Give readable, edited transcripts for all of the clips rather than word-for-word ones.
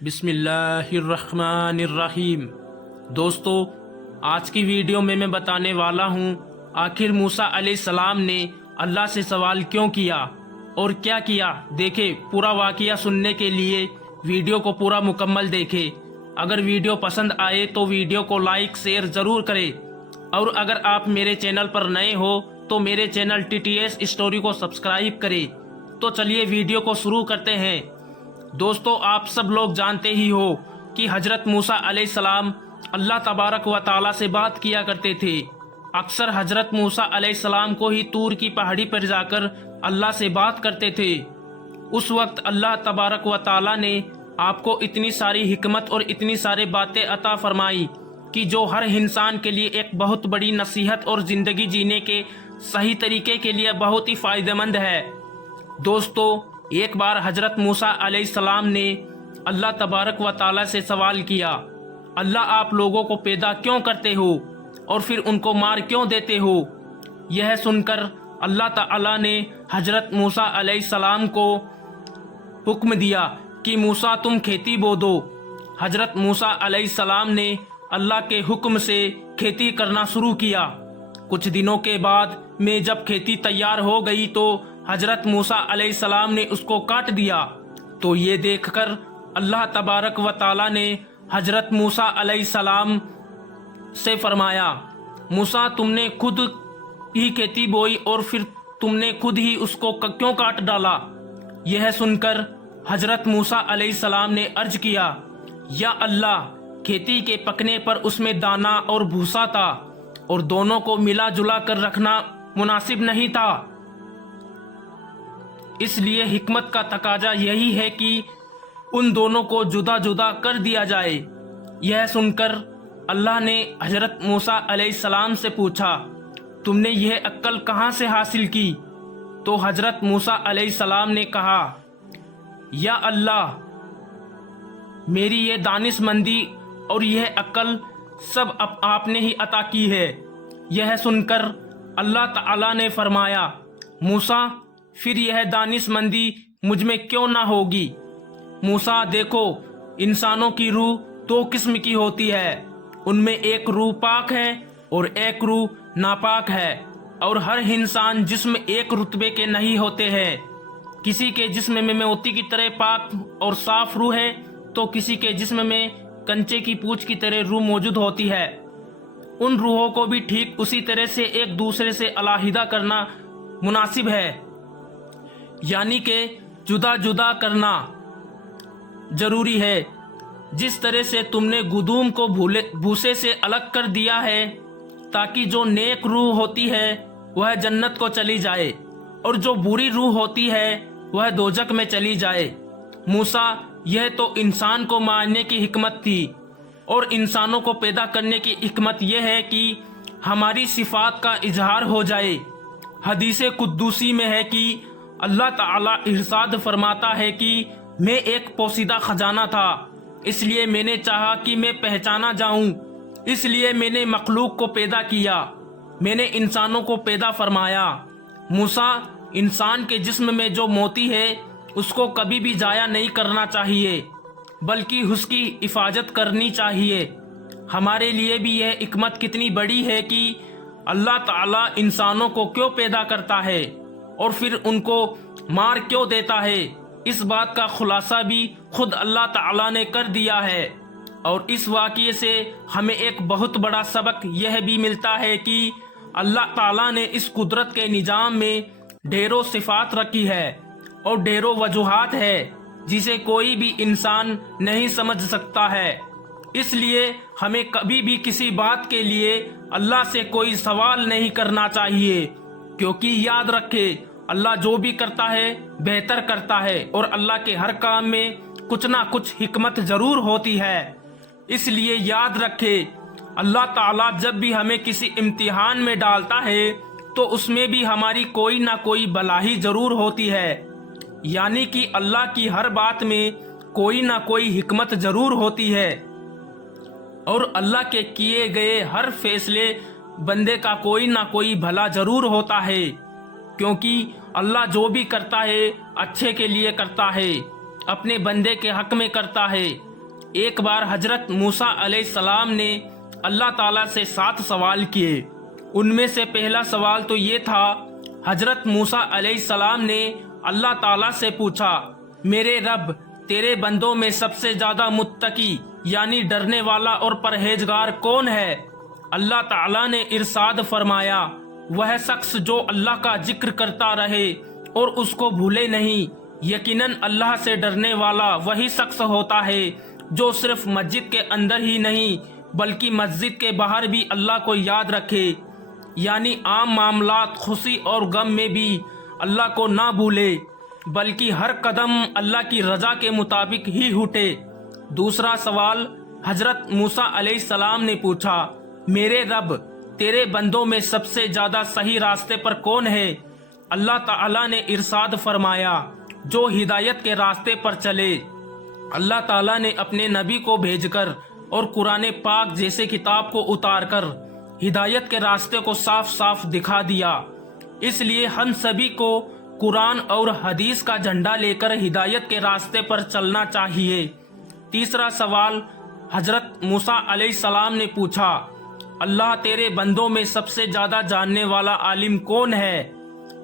بسم اللہ الرحمن الرحیم۔ دوستو، آج کی ویڈیو میں بتانے والا ہوں آخر موسیٰ علیہ السلام نے اللہ سے سوال کیوں کیا اور کیا کیا۔ دیکھیں، پورا واقعہ سننے کے لیے ویڈیو کو پورا مکمل دیکھیں۔ اگر ویڈیو پسند آئے تو ویڈیو کو لائک شیئر ضرور کریں، اور اگر آپ میرے چینل پر نئے ہو تو میرے چینل TTS اسٹوری کو سبسکرائب کریں۔ تو چلیے ویڈیو کو شروع کرتے ہیں۔ دوستو، آپ سب لوگ جانتے ہی ہو کہ حضرت موسیٰ علیہ السلام اللہ تبارک و تعالیٰ سے بات کیا کرتے تھے۔ اکثر حضرت موسیٰ علیہ السلام کو ہی طور کی پہاڑی پر جا کر اللہ سے بات کرتے تھے۔ اس وقت اللہ تبارک و تعالیٰ نے آپ کو اتنی ساری حکمت اور اتنی سارے باتیں عطا فرمائی کہ جو ہر انسان کے لیے ایک بہت بڑی نصیحت اور زندگی جینے کے صحیح طریقے کے لیے بہت ہی فائدہ مند ہے۔ دوستو، ایک بار حضرت موسیٰ علیہ السلام نے اللہ تبارک و تعالیٰ سے سوال کیا، اللہ آپ لوگوں کو پیدا کیوں کرتے ہو اور پھر ان کو مار کیوں دیتے ہو؟ یہ سن کر اللہ تعالیٰ نے حضرت موسیٰ علیہ السلام کو حکم دیا کہ موسیٰ تم کھیتی بو دو۔ حضرت موسیٰ علیہ السلام نے اللہ کے حکم سے کھیتی کرنا شروع کیا۔ کچھ دنوں کے بعد میں جب کھیتی تیار ہو گئی تو حضرت موسیٰ علیہ السلام نے اس کو کاٹ دیا۔ تو یہ دیکھ کر اللہ تبارک و تعالیٰ نے حضرت موسیٰ علیہ السلام سے فرمایا، موسیٰ تم نے خود ہی کھیتی بوئی اور پھر تم نے خود ہی اس کو کیوں کاٹ ڈالا؟ یہ سن کر حضرت موسیٰ علیہ السلام نے عرض کیا، یا اللہ، کھیتی کے پکنے پر اس میں دانا اور بھوسا تھا اور دونوں کو ملا جلا کر رکھنا مناسب نہیں تھا، اس لیے حکمت کا تقاضا یہی ہے کہ ان دونوں کو جدا جدا کر دیا جائے۔ یہ سن کر اللہ نے حضرت موسیٰ علیہ السلام سے پوچھا، تم نے یہ عقل کہاں سے حاصل کی؟ تو حضرت موسیٰ علیہ السلام نے کہا، یا اللہ، میری یہ دانش مندی اور یہ عقل سب آپ نے ہی عطا کی ہے۔ یہ سن کر اللہ تعالیٰ نے فرمایا، موسیٰ پھر یہ دانش مندی مجھ میں کیوں نہ ہوگی؟ موسیٰ دیکھو، انسانوں کی روح دو قسم کی ہوتی ہے، ان میں ایک روح پاک ہے اور ایک روح ناپاک ہے، اور ہر انسان جسم ایک رتبے کے نہیں ہوتے ہیں۔ کسی کے جسم میں موتی کی طرح پاک اور صاف روح ہے تو کسی کے جسم میں کنچے کی پوچھ کی طرح روح موجود ہوتی ہے۔ ان روحوں کو بھی ٹھیک اسی طرح سے ایک دوسرے سے علیحدہ کرنا مناسب ہے، یعنی کہ جدا جدا کرنا ضروری ہے۔ جس طرح سے تم نے گندم کو بھوسے سے الگ کر دیا ہے تاکہ جو نیک روح ہوتی ہے وہ جنت کو چلی جائے اور جو بری روح ہوتی ہے وہ دوزخ میں چلی جائے۔ موسیٰ، یہ تو انسان کو مارنے کی حکمت تھی، اور انسانوں کو پیدا کرنے کی حکمت یہ ہے کہ ہماری صفات کا اظہار ہو جائے۔ حدیث قدسی میں ہے کہ اللہ تعالیٰ ارشاد فرماتا ہے کہ میں ایک پوشیدہ خزانہ تھا، اس لیے میں نے چاہا کہ میں پہچانا جاؤں، اس لیے میں نے مخلوق کو پیدا کیا، میں نے انسانوں کو پیدا فرمایا۔ موسیٰ، انسان کے جسم میں جو موتی ہے اس کو کبھی بھی ضائع نہیں کرنا چاہیے، بلکہ اس کی حفاظت کرنی چاہیے۔ ہمارے لیے بھی یہ حکمت کتنی بڑی ہے کہ اللہ تعالیٰ انسانوں کو کیوں پیدا کرتا ہے اور پھر ان کو مار کیوں دیتا ہے، اس بات کا خلاصہ بھی خود اللہ تعالیٰ نے کر دیا ہے۔ اور اس واقعے سے ہمیں ایک بہت بڑا سبق یہ بھی ملتا ہے کہ اللہ تعالیٰ نے اس قدرت کے نظام میں ڈھیروں صفات رکھی ہے اور ڈھیروں وجوہات ہے جسے کوئی بھی انسان نہیں سمجھ سکتا ہے۔ اس لیے ہمیں کبھی بھی کسی بات کے لیے اللہ سے کوئی سوال نہیں کرنا چاہیے، کیونکہ یاد رکھے، اللہ جو بھی کرتا ہے بہتر کرتا ہے، اور اللہ کے ہر کام میں کچھ نہ کچھ حکمت ضرور ہوتی ہے۔ اس لیے یاد رکھے، اللہ تعالیٰ جب بھی ہمیں کسی امتحان میں ڈالتا ہے تو اس میں بھی ہماری کوئی نہ کوئی بھلائی ضرور ہوتی ہے، یعنی کہ اللہ کی ہر بات میں کوئی نہ کوئی حکمت ضرور ہوتی ہے، اور اللہ کے کیے گئے ہر فیصلے بندے کا کوئی نہ کوئی بھلا ضرور ہوتا ہے، کیونکہ اللہ جو بھی کرتا ہے اچھے کے لیے کرتا ہے، اپنے بندے کے حق میں کرتا ہے۔ ایک بار حضرت موسیٰ علیہ السلام نے اللہ تعالیٰ سے 7 سوال کیے۔ ان میں سے پہلا سوال تو یہ تھا، حضرت موسیٰ علیہ السلام نے اللہ تعالیٰ سے پوچھا، میرے رب، تیرے بندوں میں سب سے زیادہ متقی یعنی ڈرنے والا اور پرہیزگار کون ہے؟ اللہ تعالیٰ نے ارشاد فرمایا، وہ شخص جو اللہ کا ذکر کرتا رہے اور اس کو بھولے نہیں۔ یقیناً اللہ سے ڈرنے والا وہی شخص ہوتا ہے جو صرف مسجد کے اندر ہی نہیں بلکہ مسجد کے باہر بھی اللہ کو یاد رکھے، یعنی عام معاملات، خوشی اور غم میں بھی اللہ کو نہ بھولے بلکہ ہر قدم اللہ کی رضا کے مطابق ہی اٹھے۔ دوسرا سوال حضرت موسیٰ علیہ السلام نے پوچھا، میرے رب، تیرے بندوں میں سب سے زیادہ صحیح راستے پر کون ہے؟ اللہ تعالیٰ نے ارشاد فرمایا، جو ہدایت کے راستے پر چلے۔ اللہ تعالیٰ نے اپنے نبی کو بھیج کر اور قرآن پاک جیسے کتاب کو اتار کر ہدایت کے راستے کو صاف صاف دکھا دیا۔ اس لیے ہم سبھی کو قرآن اور حدیث کا جھنڈا لے کر ہدایت کے راستے پر چلنا چاہیے۔ تیسرا سوال حضرت موسیٰ علیہ السلام نے پوچھا، اللہ تیرے بندوں میں سب سے زیادہ جاننے والا عالم کون ہے؟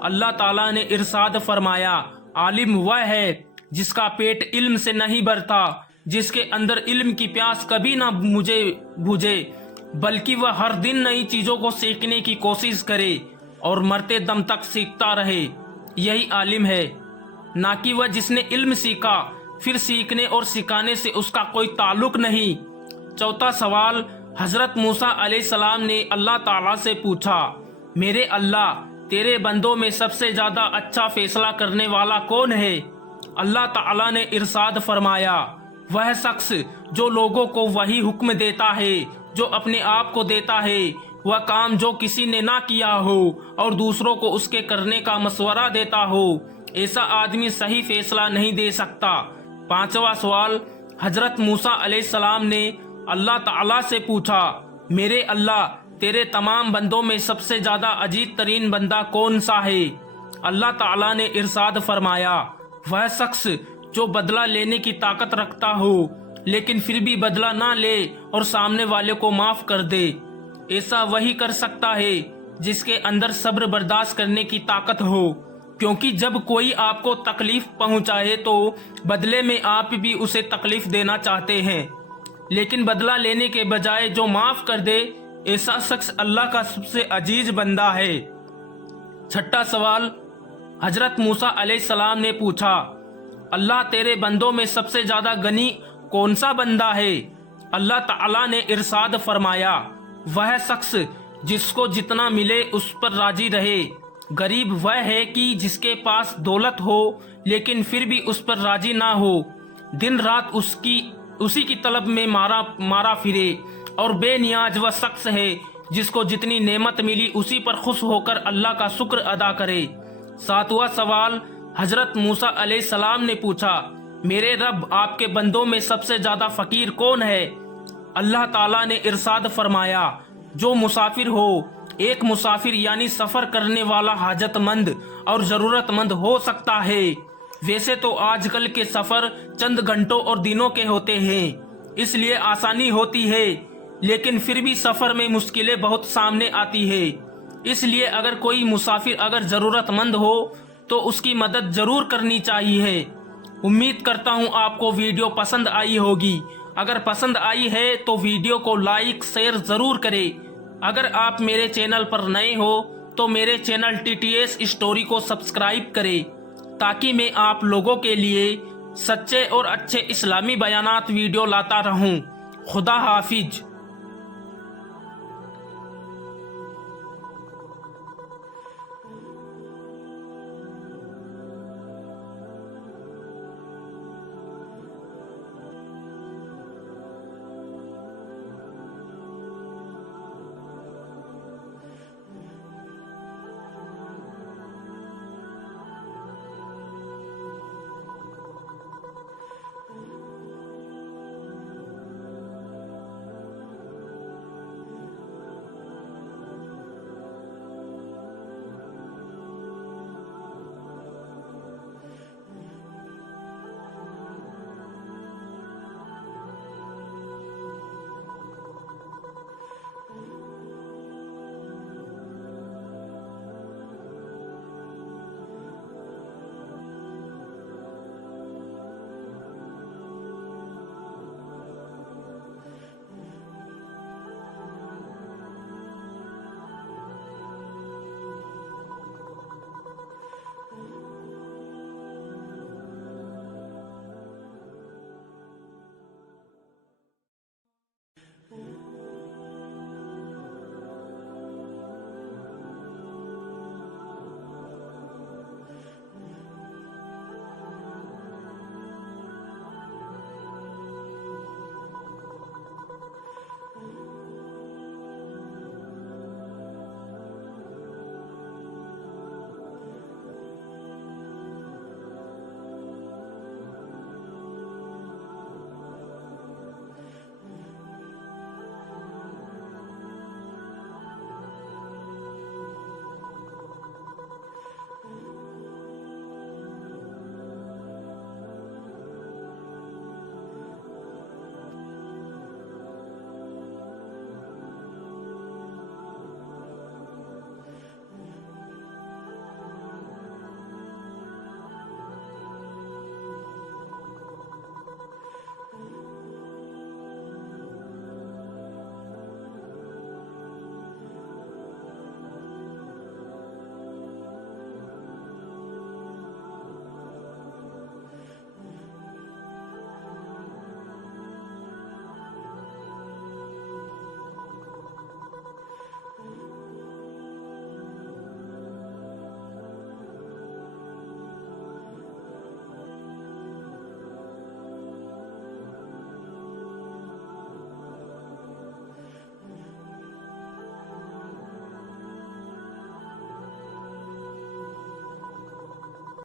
اللہ تعالیٰ نے ارشاد فرمایا، عالم وہ ہے جس کا پیٹ علم سے نہیں بھرتا، جس کے اندر علم کی پیاس کبھی نہ بجھے بلکہ وہ ہر دن نئی چیزوں کو سیکھنے کی کوشش کرے اور مرتے دم تک سیکھتا رہے، یہی عالم ہے، نہ کہ وہ جس نے علم سیکھا پھر سیکھنے اور سکھانے سے اس کا کوئی تعلق نہیں۔ چوتھا سوال حضرت موسیٰ علیہ السلام نے اللہ تعالیٰ سے پوچھا، میرے اللہ، تیرے بندوں میں سب سے زیادہ اچھا فیصلہ کرنے والا کون ہے؟ اللہ تعالیٰ نے ارشاد فرمایا، وہ شخص جو لوگوں کو وہی حکم دیتا ہے جو اپنے آپ کو دیتا ہے، وہ کام جو کسی نے نہ کیا ہو اور دوسروں کو اس کے کرنے کا مشورہ دیتا ہو، ایسا آدمی صحیح فیصلہ نہیں دے سکتا۔ پانچواں سوال حضرت موسیٰ علیہ السلام نے اللہ تعالیٰ سے پوچھا، میرے اللہ، تیرے تمام بندوں میں سب سے زیادہ عزیز ترین بندہ کون سا ہے؟ اللہ تعالیٰ نے ارشاد فرمایا، وہ شخص جو بدلہ لینے کی طاقت رکھتا ہو لیکن پھر بھی بدلہ نہ لے اور سامنے والے کو معاف کر دے۔ ایسا وہی کر سکتا ہے جس کے اندر صبر برداشت کرنے کی طاقت ہو، کیونکہ جب کوئی آپ کو تکلیف پہنچائے تو بدلے میں آپ بھی اسے تکلیف دینا چاہتے ہیں، لیکن بدلہ لینے کے بجائے جو معاف کر دے، ایسا شخص اللہ کا سب سے عزیز بندہ ہے۔ چھٹا سوال حضرت موسیٰ علیہ السلام نے پوچھا، اللہ تیرے بندوں میں سب سے زیادہ غنی کون سا بندہ ہے؟ اللہ تعالیٰ نے ارشاد فرمایا، وہ شخص جس کو جتنا ملے اس پر راضی رہے۔ غریب وہ ہے کہ جس کے پاس دولت ہو لیکن پھر بھی اس پر راضی نہ ہو، دن رات اسی کی طلب میں مارا پھرے، اور بے نیاز وہ شخص ہے جس کو جتنی نعمت ملی اسی پر خوش ہو کر اللہ کا شکر ادا کرے۔ ساتواں سوال حضرت موسیٰ علیہ السلام نے پوچھا، میرے رب، آپ کے بندوں میں سب سے زیادہ فقیر کون ہے؟ اللہ تعالیٰ نے ارشاد فرمایا، جو مسافر ہو۔ ایک مسافر یعنی سفر کرنے والا حاجت مند اور ضرورت مند ہو سکتا ہے۔ ویسے تو آج کل کے سفر چند گھنٹوں اور دنوں کے ہوتے ہیں، اس لیے آسانی ہوتی ہے، لیکن پھر بھی سفر میں مشکلیں بہت سامنے آتی ہے۔ اس لیے اگر کوئی مسافر اگر ضرورت مند ہو تو اس کی مدد ضرور کرنی چاہیے۔ امید کرتا ہوں آپ کو ویڈیو پسند آئی ہوگی۔ اگر پسند آئی ہے تو ویڈیو کو لائک شیئر ضرور کریں۔ اگر آپ میرے چینل پر نئے ہو تو میرے چینل TTS اسٹوری کو سبسکرائب کریں تاکہ میں آپ لوگوں کے لیے سچے اور اچھے اسلامی بیانات ویڈیو لاتا رہوں۔ خدا حافظ۔